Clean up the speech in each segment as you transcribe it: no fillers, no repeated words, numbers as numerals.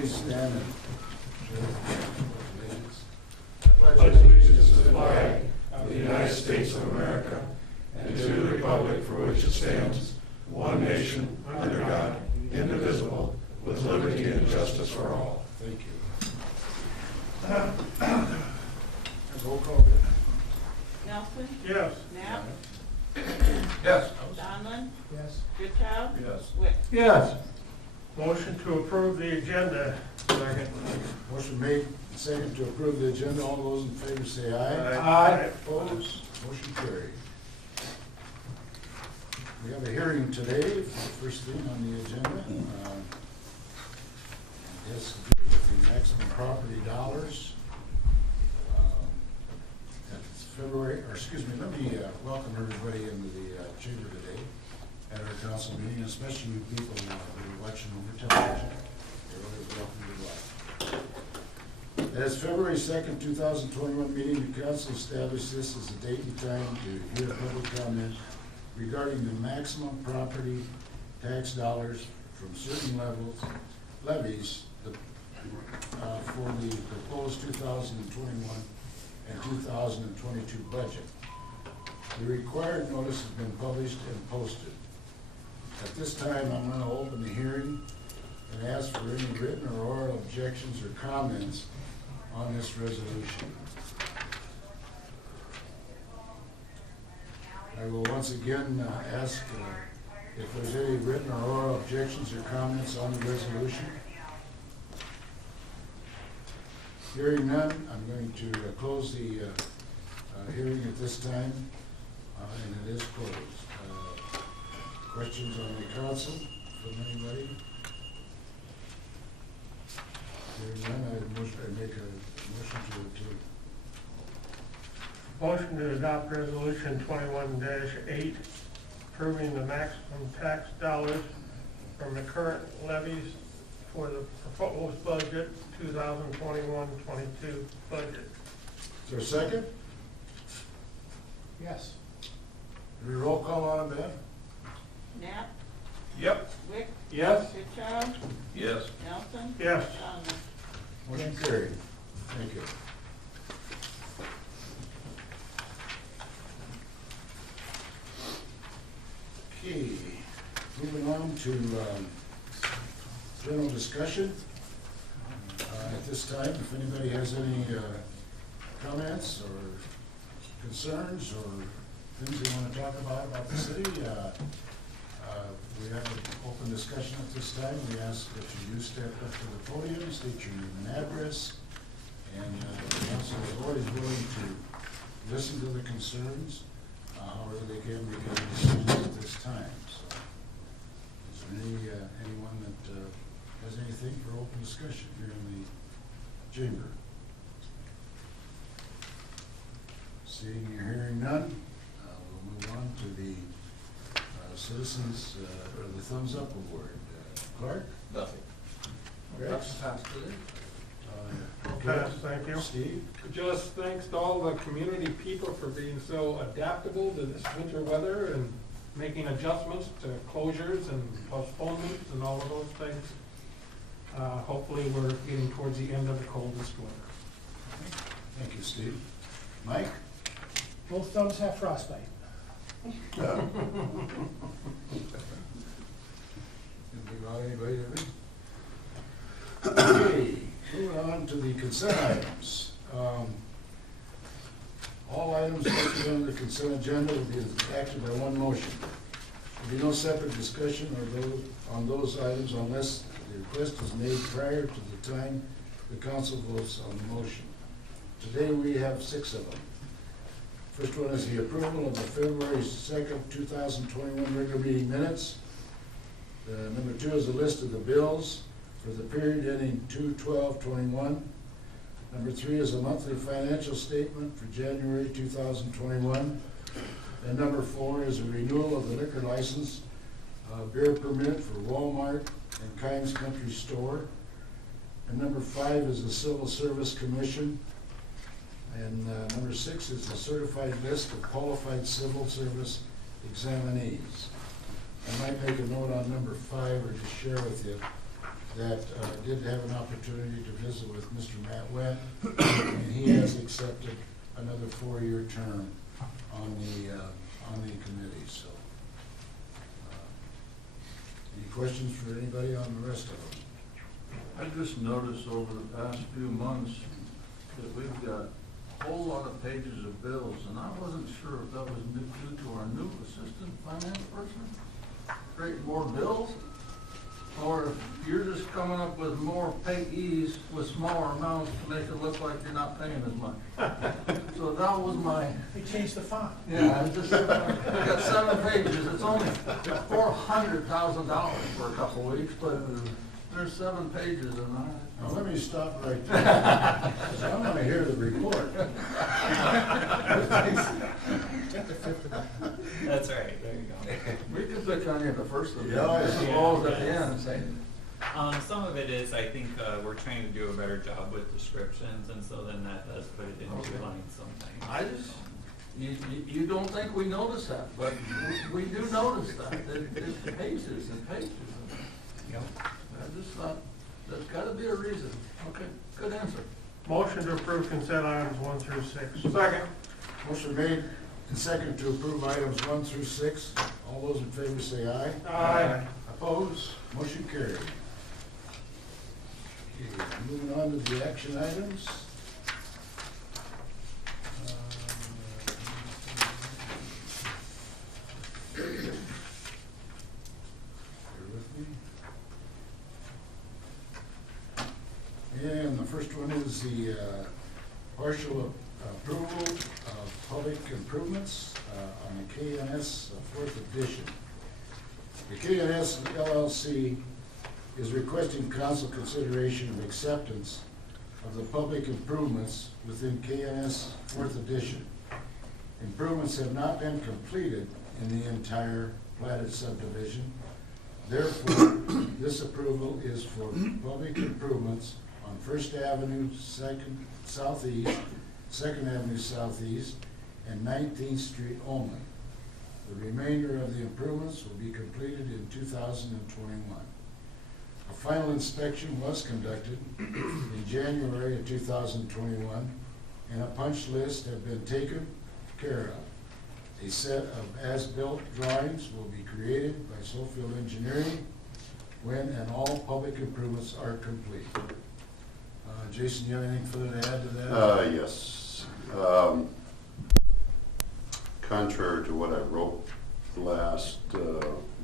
please stand and pledge allegiance to the flag of the United States of America and to the republic for which it stands, one nation, under God, indivisible, with liberty and justice for all. Thank you. Roll call. Nelson? Yes. Knapp? Yes. Donlin? Yes. Goodchild? Yes. Wick? Yes. Motion to approve the agenda. Second. Motion made, second to approve the agenda. All those in favor say aye. Aye. Opposed? Motion carried. We have a hearing today, first thing on the agenda. Has to do with the maximum property dollars. That's February, or excuse me, let me welcome everybody into the chamber today at our council meeting, especially you people who are watching over television. You're always welcome to watch. As February 2nd, 2021 meeting, the council established this as a date and time to hear public comment regarding the maximum property tax dollars from certain levies for the proposed 2021 and 2022 budget. The required notice has been published and posted. At this time, I'm going to open the hearing and ask for any written or oral objections or comments on this resolution. I will once again ask if there's any written or oral objections or comments on the resolution. Hearing none, I'm going to close the hearing at this time, and it is closed. Questions on the council from anybody? Hearing none, I make a motion to Motion to adopt resolution 21-8, approving the maximum tax dollars from the current levies for the proposed budget, 2021-22 budget. Is there a second? Yes. Any roll call on that? Knapp? Yep. Wick? Yes. Goodchild? Yes. Nelson? Yes. Donlin? Motion carried. Thank you. Okay, moving on to general discussion. At this time, if anybody has any comments or concerns or things they want to talk about the city, we have an open discussion at this time. We ask that you do step up to the podium, state your name and address, and the council is always willing to listen to the concerns, however they can make any decisions at this time. So, is there anyone that has anything for open discussion here in the chamber? Seeing or hearing none, we'll move on to the citizens or the thumbs up award. Clark? Nothing. Rex? Pass, thank you. Steve? Just thanks to all the community people for being so adaptable to this winter weather and making adjustments to closures and postponements and all of those things. Hopefully we're getting towards the end of the coldest winter. Thank you, Steve. Mike? Both thumbs have frostbite. Didn't leave out anybody, did we? Okay, moving on to the consent items. All items listed on the consent agenda will be acted by one motion. There will be no separate discussion on those items unless the request is made prior to the time the council votes on the motion. Today we have 6 of them. First one is the approval of the February 2nd, 2021 regular meeting minutes. Number 2 is a list of the bills for the period ending 2/12/21. Number 3 is a monthly financial statement for January 2021. And number 4 is a renewal of the liquor license beer permit for Walmart and Kimes Country Store. And number 5 is the Civil Service Commission. And number 6 is a certified list of qualified civil service examinees. I might make a note on number 5 or just share with you that did have an opportunity to visit with Mr. Matt Webb, and he has accepted another 4-year term on the committee, so. Any questions for anybody on the rest of them? I just noticed over the past few months that we've got a whole lot of pages of bills, and I wasn't sure if that was due to our new assistant finance person creating more bills, or if you're just coming up with more payees with smaller amounts to make it look like you're not paying as much. So that was my, They changed the font. yeah, I just, I got 7 pages, it's only $400,000 for a couple of weeks, but there's 7 pages and Now, let me stop right there, 'cause I want to hear the report. That's right, there you go. we could pick on you at the first of the Yeah, year, yeah. balls at the end, say, Some of it is, I think, we're trying to do a better job with descriptions, and so then that does put it into Okay. lines sometimes. I just, you don't think we notice that, but we do notice that. It's pages and pages. Yep. I just thought, there's gotta be a reason. Okay, good answer. Motion to approve consent items 1 through 6. Second. Motion made and second to approve items 1 through 6. All those in favor say aye. Aye. Opposed? Motion carried. Okay, moving on to the action items. Bear with me. And the first one is the partial approval of public improvements on the KNS 4th edition. The KNS LLC is requesting council consideration of acceptance of the public improvements within KNS 4th edition. Improvements have not been completed in the entire platted subdivision. Therefore, this approval is for public improvements on First Avenue, Southeast, Second Avenue Southeast, and 19th Street only. The remainder of the improvements will be completed in 2021. A final inspection was conducted in January of 2021, and a punch list have been taken care of. A set of as-built drawings will be created by Sofield Engineering when and all public improvements are complete. Jason, you have anything further to add to that? Yes. Contrary to what I wrote last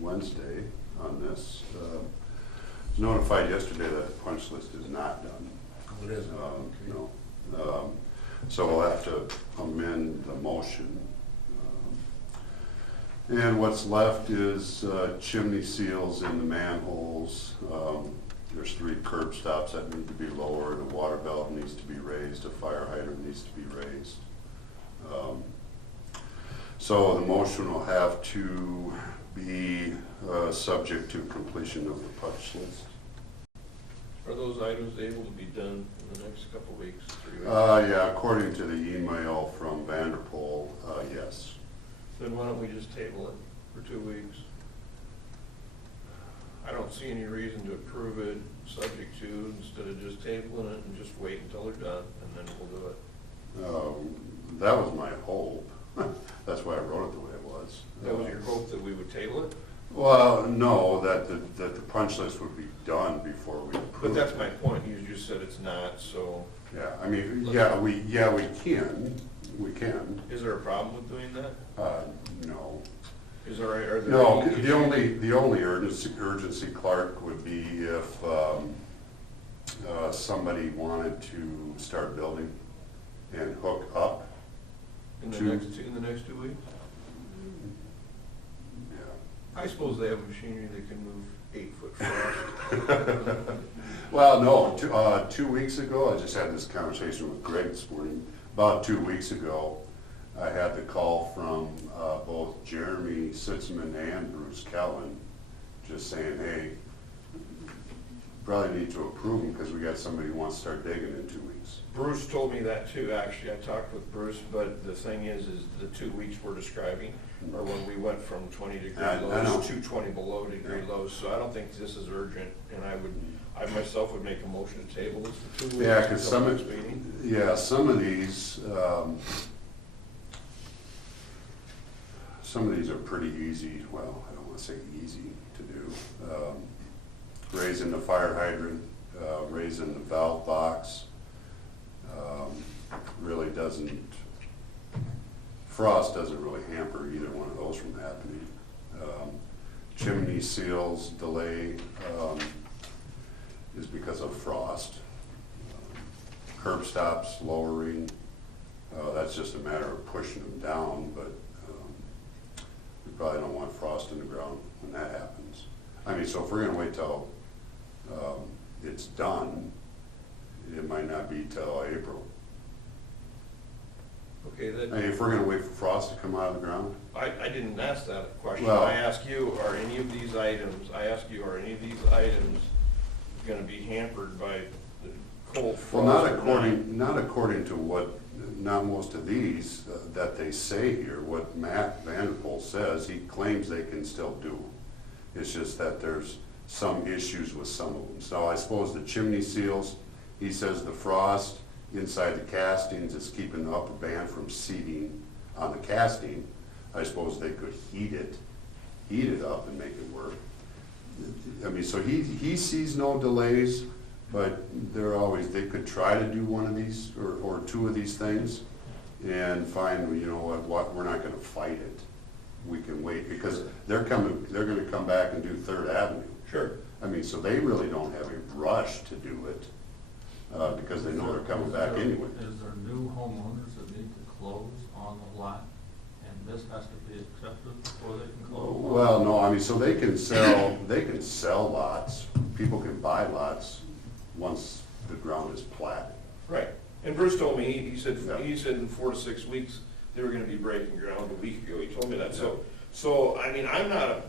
Wednesday on this, notified yesterday that the punch list is not done. Oh, it isn't? Okay. No. So we'll have to amend the motion. And what's left is chimney seals in the manholes. There's 3 curb stops that need to be lowered, a water valve needs to be raised, a fire hydrant needs to be raised. So the motion will have to be subject to completion of the punch list. Are those items able to be done in the next couple of weeks, 3 weeks? Yeah, according to the email from Vanderpool, yes. Then why don't we just table it for 2 weeks? I don't see any reason to approve it subject to, instead of just tabling it and just wait until they're done, and then we'll do it. That was my hope. That's why I wrote it the way it was. That was your hope, that we would table it? Well, no, that the punch list would be done before we approve. But that's it. my point, you just said it's not, so Yeah, I mean, we can. is there a problem with doing that? No. Are there No, any the only urgency, Clark, would be if somebody wanted to start building and hook up. in the next 2 weeks? Yeah. I suppose they have machinery that can move 8-foot frost. Well, no, 2 weeks ago, I just had this conversation with Greg this morning. About 2 weeks ago, I had the call from both Jeremy Sitzman and Bruce Kellen, just saying, hey, probably need to approve them because we got somebody who wants to start digging in 2 weeks. Bruce told me that too, actually. I talked with Bruce, but the thing is the 2 weeks we're describing, or when we went from 20-degree I know. lows to 20 below degree lows, so I don't think this is urgent, and I myself would make a motion to table this for 2 weeks. Yeah, because until some next of, meeting. yeah, some of these are pretty easy, well, I don't want to say easy to do. Raising the fire hydrant, raising the valve box, really doesn't, frost doesn't really hamper either one of those from happening. Chimney seals delay is because of frost. Curb stops lowering, that's just a matter of pushing them down, but we probably don't want frost in the ground when that happens. I mean, so if we're gonna wait till it's done, it might not be till April. Okay, I mean, if we're gonna wait for frost to come out of the ground, I didn't ask that question. Well- I asked you, are any of these items gonna be hampered by the cold frost? well, not or according to what, not most of these that they say here, what Matt Vanderpool says, he claims they can still do. It's just that there's some issues with some of them. So I suppose the chimney seals, he says the frost inside the castings is keeping the upper band from seating on the casting. I suppose they could heat it up and make it work. I mean, so he sees no delays, but they could try to do one of these or two of these things and find, you know what, we're not gonna fight it. We can wait, because they're gonna come back and do Third Avenue. Sure. I mean, so they really don't have a rush to do it, because they know they're coming back anyway. Is there new homeowners that need to close on the lot, and this has to be accepted before they can close? Well, no, I mean, so they can sell lots, people can buy lots once the ground is platted. Right, and Bruce told me, he said Yeah. in 4 to 6 weeks, they were gonna be breaking ground a week ago, he told me that, so, I mean, I'm not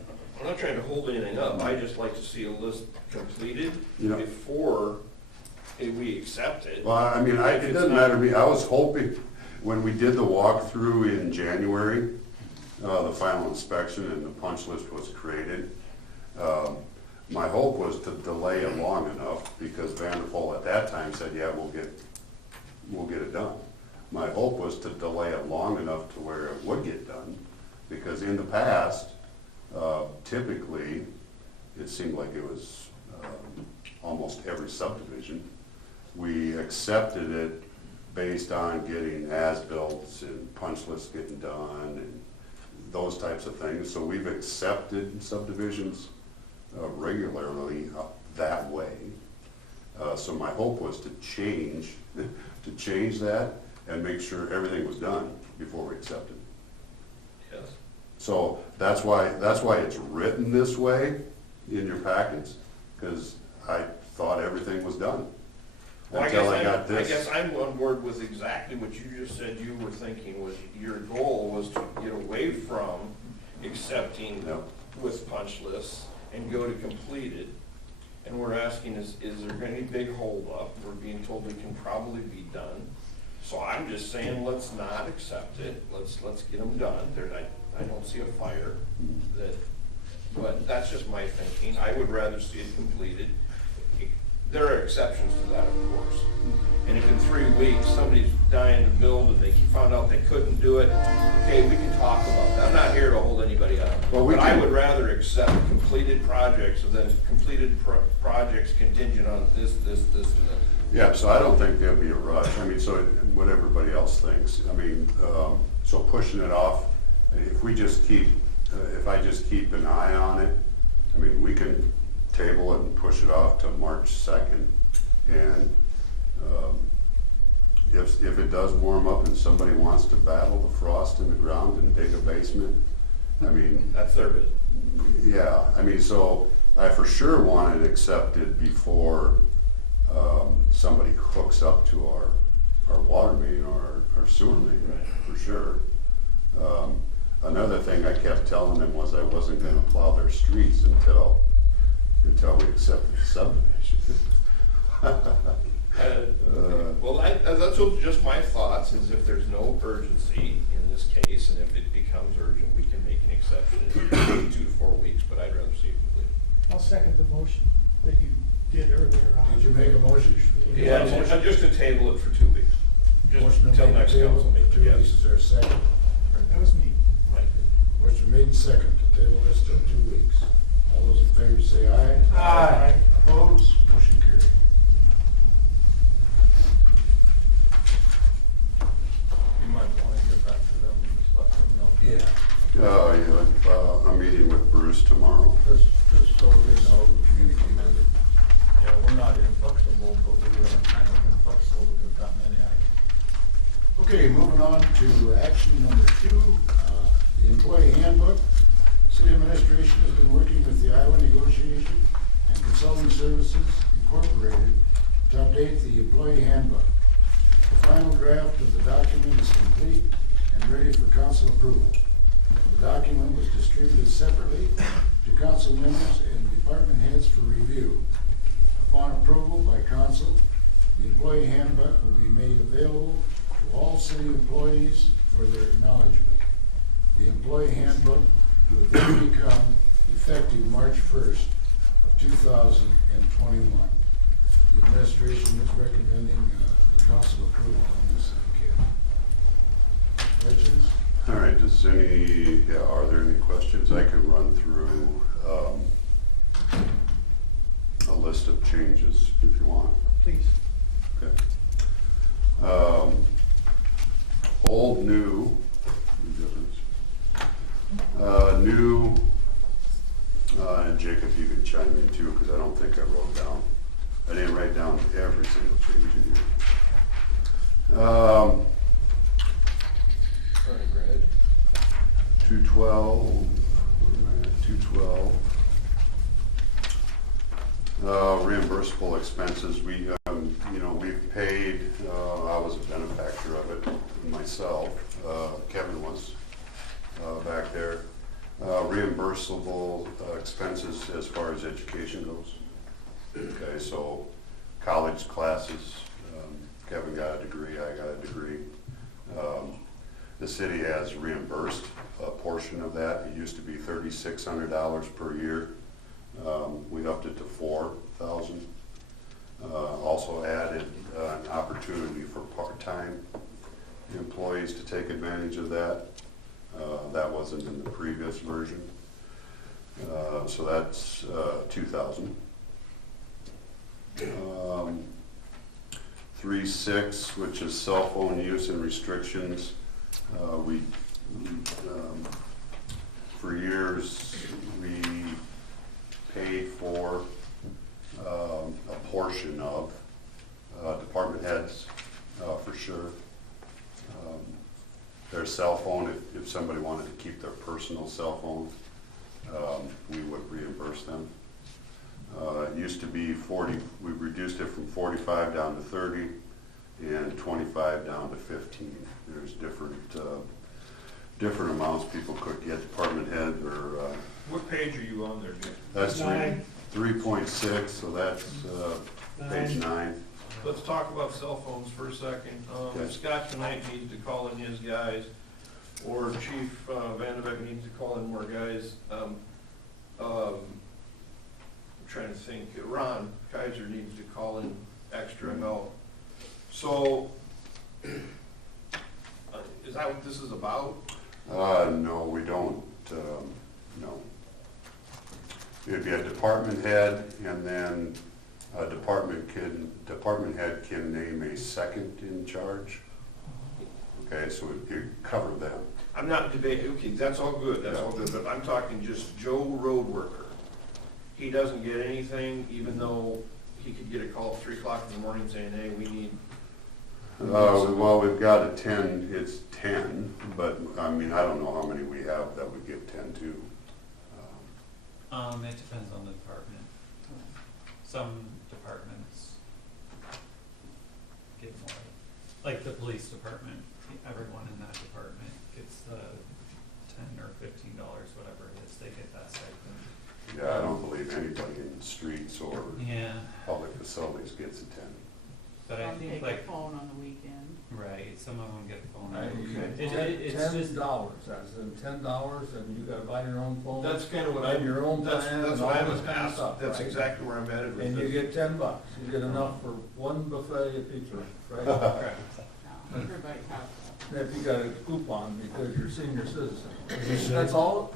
trying to hold anything up, I just like to see a list completed You know- before we accept it. Well, I mean, If it it's doesn't not- matter to me, I was hoping, when we did the walkthrough in January, the final inspection and the punch list was created, my hope was to delay it long enough, because Vanderpool at that time said, yeah, we'll get it done. My hope was to delay it long enough to where it would get done, because in the past, typically, it seemed like it was almost every subdivision, we accepted it based on getting as-bills and punch lists getting done and those types of things. So we've accepted subdivisions regularly that way. So my hope was to change that and make sure everything was done before we accepted. Yes. So that's why it's written this way in your packets, because I thought everything was done. Well, Until I got this. I guess I'm on board with exactly what you just said you were thinking, was your goal was to get away from accepting Yep. with punch lists and go to completed. And we're asking, is there any big holdup? We're being told it can probably be done. So I'm just saying, let's not accept it, let's get them done. I don't see a fire but that's just my thinking. I would rather see it completed. There are exceptions to that, of course. And if in 3 weeks somebody's dying to build and they found out they couldn't do it, okay, we can talk about that. I'm not here to hold anybody up. Well, we But I can- would rather accept completed projects than completed projects contingent on this, and this. Yeah, so I don't think there'll be a rush. I mean, so what everybody else thinks. I mean, so pushing it off, if I just keep an eye on it, I mean, we can table it and push it off to March 2nd. And if it does warm up and somebody wants to battle the frost in the ground and dig a basement, I mean, That's their business. yeah, I mean, so I for sure want it accepted before somebody hooks up to our water main or our sewer main, Right. for sure. Another thing I kept telling them was I wasn't gonna plow their streets until we accepted the subdivision. Well, that's just my thoughts, is if there's no urgency in this case, and if it becomes urgent, we can make exception in 2 to 4 weeks, but I'd rather see it completed. I'll second the motion that you did earlier on. Did you make a motion? Yeah, just to table it for 2 weeks. Just Motion until made to next table council meeting, 2 weeks. yes. Is there a second? That was me. Mike. Motion made and second to table this till 2 weeks. All those in favor say aye. Aye. Opposed? Motion carried. You might wanna get back to them and just let them know. Yeah, I'm meeting with Bruce tomorrow. Just so they know, yeah, we're not inflexible, but we are kind of inflexible with there's that many items. Okay, moving on to action number 2, the employee handbook. City administration has been working with the Iowa Negotiation and Consulting Services Incorporated to update the employee handbook. The final draft of the document is complete and ready for council approval. The document was distributed separately to council members and department heads for review. Upon approval by council, the employee handbook will be made available to all city employees for their acknowledgement. The employee handbook will then become effective March 1st of 2021. The administration is recommending the council approval on this. Questions? All right, are there any questions? I can run through a list of changes if you want. Please. Okay. Old, new, new, and Jacob, you can chime in too, because I don't think I wrote down, I didn't write down every single change in here. Sorry, Brad. 212, where am I at? 212. Reimbursable expenses, we've paid, I was a benefactor of it myself, Kevin was back there. Reimbursable expenses as far as education goes. Okay, so college classes, Kevin got a degree, I got a degree. The city has reimbursed a portion of that. It used to be $3,600 per year. We upped it to $4,000. Also added an opportunity for part-time employees to take advantage of that. That wasn't in the previous version. So that's $2,000. 3.6, which is cell phone use and restrictions. For years, we paid for a portion of department heads, for sure. Their cell phone, if somebody wanted to keep their personal cell phone, we would reimburse them. It used to be 40, we reduced it from 45 down to 30 and 25 down to 15. There's different amounts people could get, department head or. What page are you on there, Jim? That's 9. 3.6, so that's page 9. Let's talk about cell phones for a second. Okay. Scott tonight needs to call in his guys, or Chief Vanderbeck needs to call in more guys. I'm trying to think, Ron Kaiser needs to call in extra help. So, is that what this is about? No, we don't, no. It'd be a department head, and then a department head can name a second in charge. Okay, so it cover them. I'm not debating, okay, that's all good, but I'm talking just Joe Road Worker. He doesn't get anything, even though he could get a call at 3 o'clock in the morning saying, hey, we need. Well, we've got a 10, it's 10, but I mean, I don't know how many we have that would get 10 to. It depends on the department. Some departments get more, like the police department, everyone in that department gets the $10 or $15, whatever it is, they get that stipend. Yeah, I don't believe anybody in the streets or Yeah. public facilities gets a 10. But I Some think take a like, phone on the weekend. right, some of them get a phone. It's $10, as in $10, and you gotta buy your own phone. That's kind of what and your own that's plan what and all I this was kind of asked, stuff, that's right? exactly where I'm headed with And you this. get $10, you get enough for one buffet at Pizza, right? Correct. No, everybody has that. If you got a coupon because you're a senior citizen. That's all,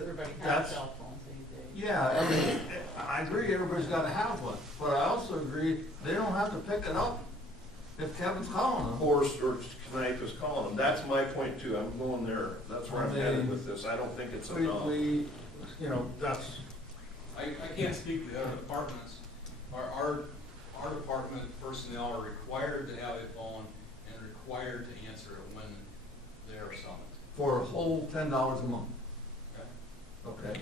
Everybody has That's- cell phones these days. yeah, I mean, I agree, everybody's gotta have one, but I also agree, they don't have to pick it up if Kevin's calling them. Or Knife is calling them, that's my point too, I'm going there, that's where I'm headed with this, I don't think it's enough. We, you know, that's, I can't speak for the other departments. Our department personnel are required to have a phone and required to answer it when they are summoned. for a whole $10 a month, Okay? okay?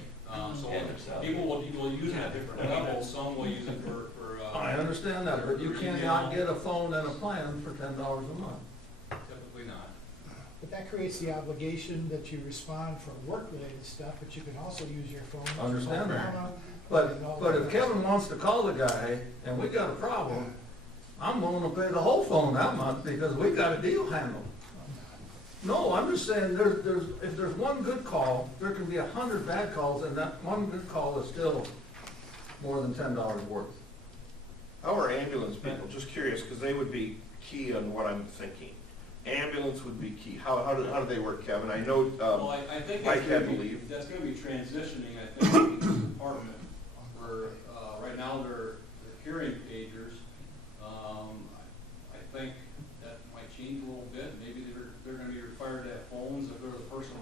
So people will use it at different levels, some will use it for. I understand that, but you cannot get a phone and a plan for $10 a month. Typically not. But that creates the obligation that you respond for work-related stuff, but you can also use your phone. Understand that. and all But if that. Kevin wants to call the guy and we got a problem, I'm willing to pay the whole phone that month because we got a deal handled. No, I'm just saying, if there's one good call, there can be 100 bad calls, and that one good call is still more than $10 worth. How are ambulance people, just curious, because they would be key on what I'm thinking. Ambulance would be key, how do they work, Kevin? I know, Well, I think Mike that's had gonna to be, leave. that's gonna be transitioning, I think, in each department, where, right now they're carrying pagers. I think that might change a little bit, maybe they're gonna be required to have phones if there's a person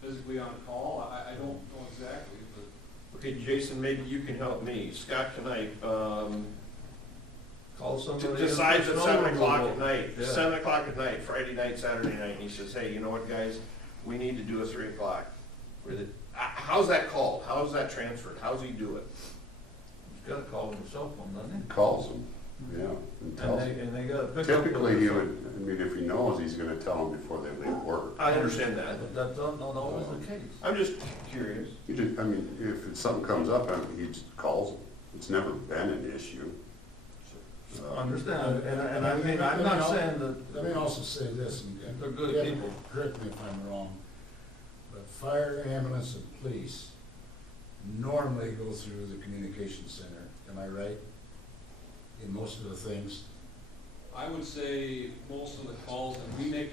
physically on call, I don't know exactly, but. Okay, Jason, maybe you can help me. Scott Knife, Call somebody. decides at 7 o'clock at Yeah. night, 7 o'clock at night, Friday night, Saturday night, and he says, hey, you know what, guys, we need to do a 3 o'clock. How's that called? How's that transferred? How's he do it? He's got to call him a cell phone, doesn't he? Calls them, yeah, and tells them. And they got to pick up. Typically, he would, I mean, if he knows, he's gonna tell them before they leave work. I understand that. But that's not always the case. I'm just curious. He just, I mean, if something comes up, I mean, he just calls them. It's never been an issue. Understand, and I mean, I'm not saying that. Let me also say this, and They're good Kevin, people. correct me if I'm wrong, but fire, ambulance, and police normally go through the communication center, am I right? In most of the things? I would say most of the calls, and we make